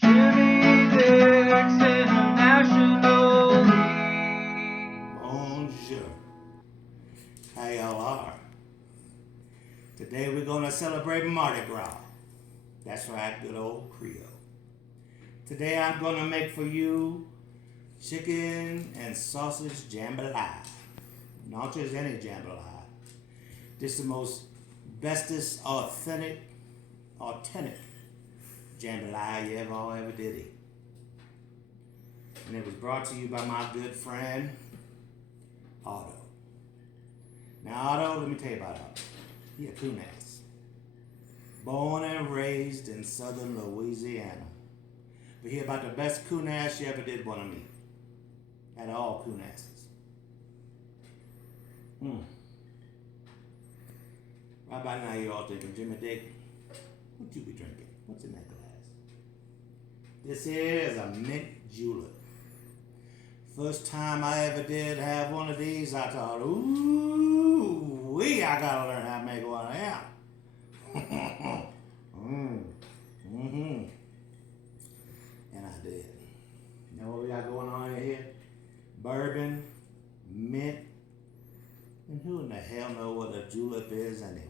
Jimmy's International League. Bonjour. How y'all are? Today we're going to celebrate Mardi Gras. That's right, good old Creole. Today I'm going to make for you chicken and sausage jambalaya. Not just any jambalaya. This is the most bestest, authentic jambalaya you ever did eat. And it was brought to you by my good friend, Otto. Now, Otto, let me tell you about Otto. He a coon ass. Born and raised in southern Louisiana. But he about the best coon ass you ever did want to meet. Out of all coon asses. Right by now you're all thinking, Jimmy Dick, what you be drinking? What's in that glass? This here is a mint julep. First time I ever did have one of these, I thought, ooh, I gotta learn how to make one of them. And I did. Now what we got going on in here? Bourbon, mint, and who in the hell know what a julep is anyway?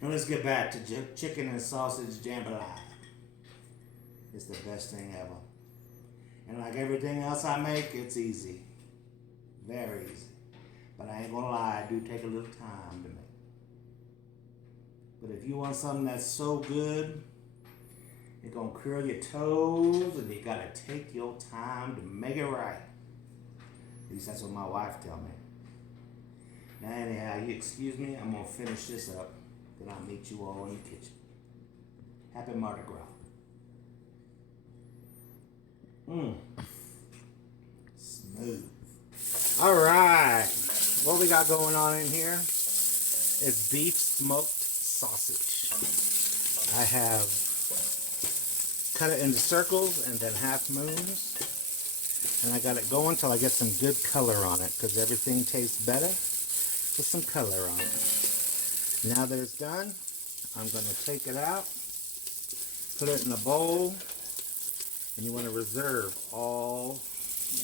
Now let's get back to chicken and sausage jambalaya. It's the best thing ever. And like everything else I make, it's easy. Very easy. But I ain't gonna lie, I do take a little time to make. But if you want something that's so good, it's gonna curl your toes and you gotta take your time to make it right. At least that's what my wife tell me. Now anyhow, you excuse me, I'm gonna finish this up. Then I'll meet you all in the kitchen. Happy Mardi Gras. Smooth. All right. What we got going on in here is beef smoked sausage. I have cut it into circles and then half moons. And I got it going till I get some good color on it because everything tastes better with some color on it. Now that it's done, I'm going to take it out, put it in a bowl, and you want to reserve all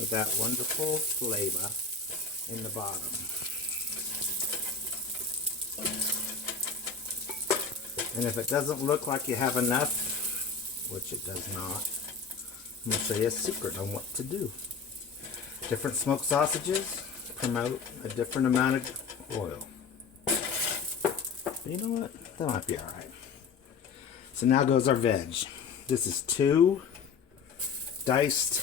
of that wonderful flavor in the bottom. And if it doesn't look like you have enough, which it does not, I'm going to show you a secret on what to do. Different smoked sausages promote a different amount of oil. But you know what? That might be alright. So now goes our veg. This is 2 diced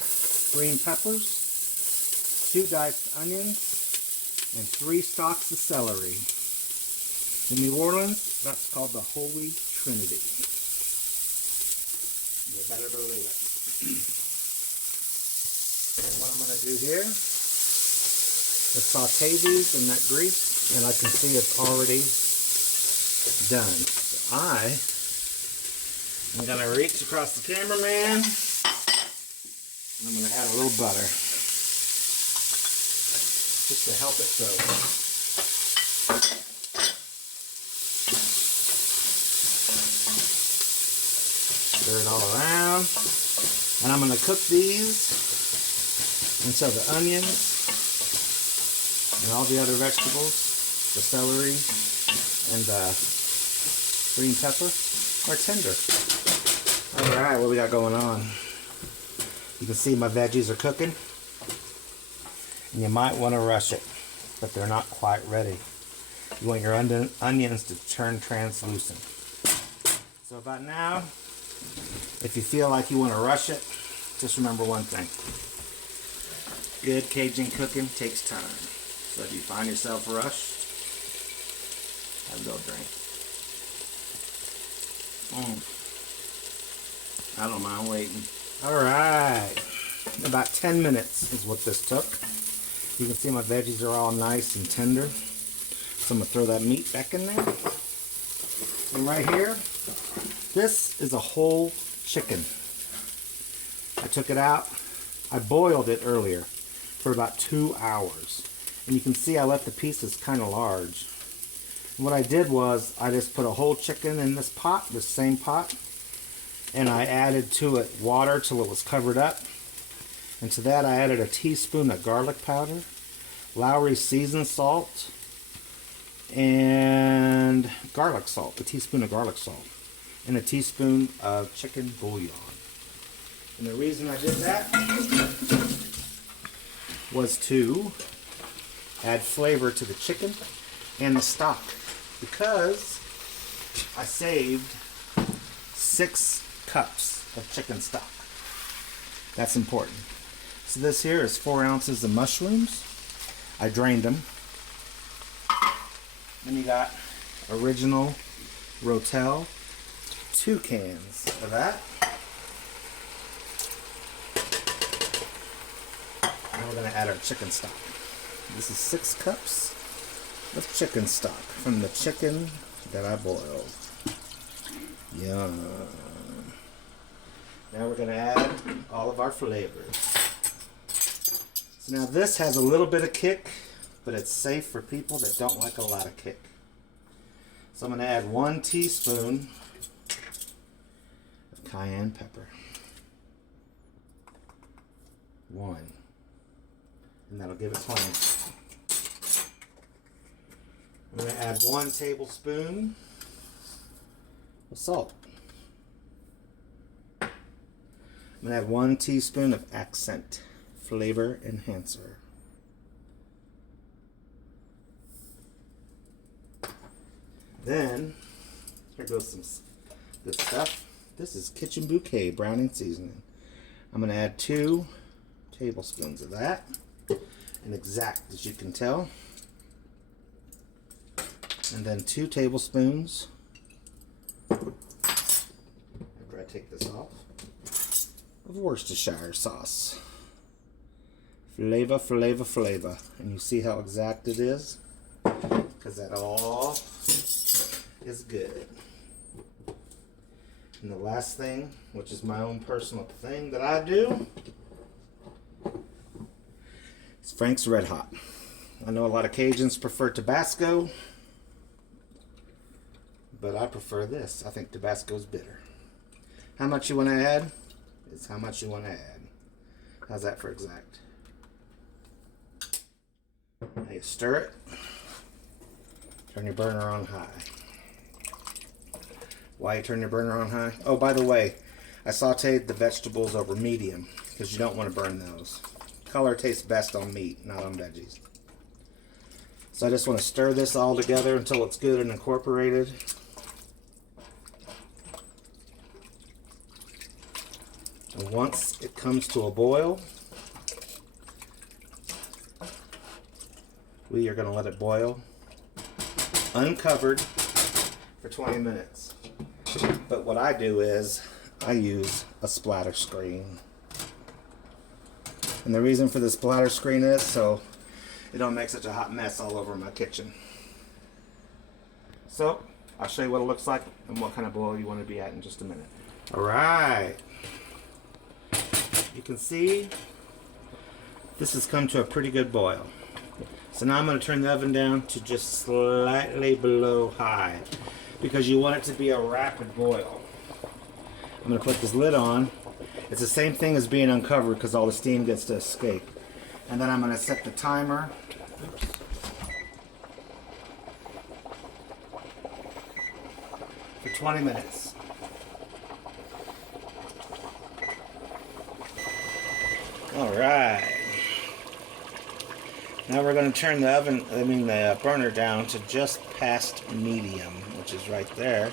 green peppers, 2 diced onions, and 3 stalks of celery. In New Orleans, that's called the Holy Trinity. You better believe it. What I'm going to do here is saute these in that grease, and I can see it's already done. So I'm going to reach across the cameraman. I'm going to add a little butter just to help it soak. Stir it all around. And I'm going to cook these until the onions and all the other vegetables, the celery and the green pepper, are tender. Alright, what we got going on? You can see my veggies are cooking. And you might want to rush it, but they're not quite ready. You want your onions to turn translucent. So about now, if you feel like you want to rush it, just remember one thing. Good Cajun cooking takes time. So if you find yourself rushed, have a little drink. I don't mind waiting. Alright. About 10 minutes is what this took. You can see my veggies are all nice and tender. So I'm going to throw that meat back in there. And right here, this is a whole chicken. I took it out. I boiled it earlier for about 2 hours. And you can see I left the pieces kind of large. And what I did was I just put a whole chicken in this pot, this same pot, and I added to it water till it was covered up. And to that I added a teaspoon of garlic powder, Lowry seasoned salt, and garlic salt, a teaspoon of garlic salt, and a teaspoon of chicken bouillon. And the reason I did that was to add flavor to the chicken and the stock, because I saved 6 cups of chicken stock. That's important. So this here is 4 ounces of mushrooms. I drained them. Then you got original Rotel, 2 cans of that. Now we're going to add our chicken stock. This is 6 cups of chicken stock from the chicken that I boiled. Yum. Now we're going to add all of our flavors. So now this has a little bit of kick, but it's safe for people that don't like a lot of kick. So I'm going to add 1 teaspoon of cayenne pepper. 1. And that'll give it 20. I'm going to add 1 tablespoon of salt. I'm going to add 1 teaspoon of accent flavor enhancer. Then, here goes some good stuff. This is Kitchen Bouquet browning seasoning. I'm going to add 2 tablespoons of that. And exact, as you can tell. And then 2 tablespoons, after I take this off, of Worcestershire sauce. Flavor, flavor, flavor. And you see how exact it is? Because that all is good. And the last thing, which is my own personal thing that I do, is Frank's Red Hot. I know a lot of Cajuns prefer Tabasco, but I prefer this. I think Tabasco's bitter. How much you want to add is how much you want to add. How's that for exact? Now you stir it. Turn your burner on high. Why you turn your burner on high? Oh, by the way, I sauteed the vegetables over medium because you don't want to burn those. Color tastes best on meat, not on veggies. So I just want to stir this all together until it's good and incorporated. And once it comes to a boil, we are going to let it boil uncovered for 20 minutes. But what I do is I use a splatter screen. And the reason for the splatter screen is so it don't make such a hot mess all over my kitchen. So I'll show you what it looks like and what kind of boil you want to be at in just a minute. Alright. You can see this has come to a pretty good boil. So now I'm going to turn the oven down to just slightly below high because you want it to be a rapid boil. I'm going to put this lid on. It's the same thing as being uncovered because all the steam gets to escape. And then I'm going to set the timer. Oops. For 20 minutes. All right. Now we're going to turn the burner down to just past medium, which is right there.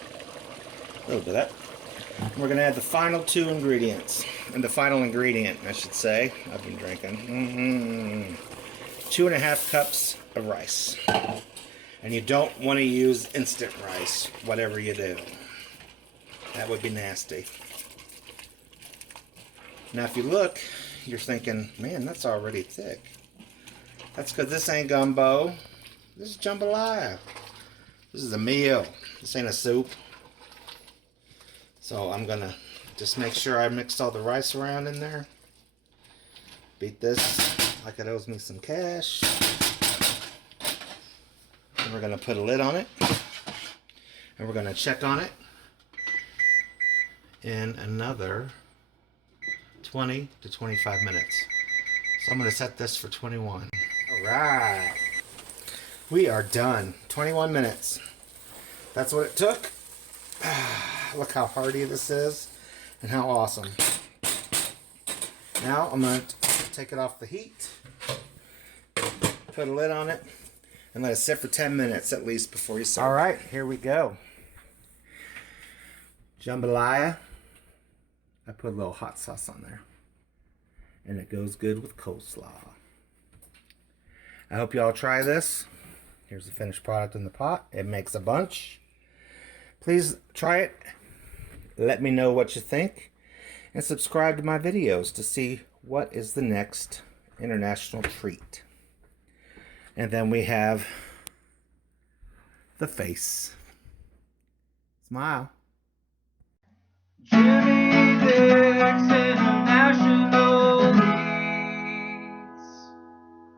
A little bit of that. We're going to add the final 2 ingredients. And the final ingredient, I should say, I've been drinking. 2.5 cups of rice. And you don't want to use instant rice, whatever you do. That would be nasty. Now if you look, you're thinking, man, that's already thick. That's because this ain't gumbo. This is jambalaya. This is a meal. This ain't a soup. So I'm going to just make sure I mixed all the rice around in there. Beat this like it owes me some cash. And we're going to put a lid on it. And we're going to check on it in another 20 to 25 minutes. So I'm going to set this for 21. All right. We are done. 21 minutes. That's what it took. Look how hearty this is and how awesome. Now I'm going to take it off the heat, put a lid on it, and let it sit for 10 minutes at least before you serve. All right, here we go. Jambalaya. I put a little hot sauce on there, and it goes good with coleslaw. I hope you all try this. Here's the finished product in the pot. It makes a bunch. Please try it. Let me know what you think. And subscribe to my videos to see what is the next international treat. And then we have the face. Smile. Jimmy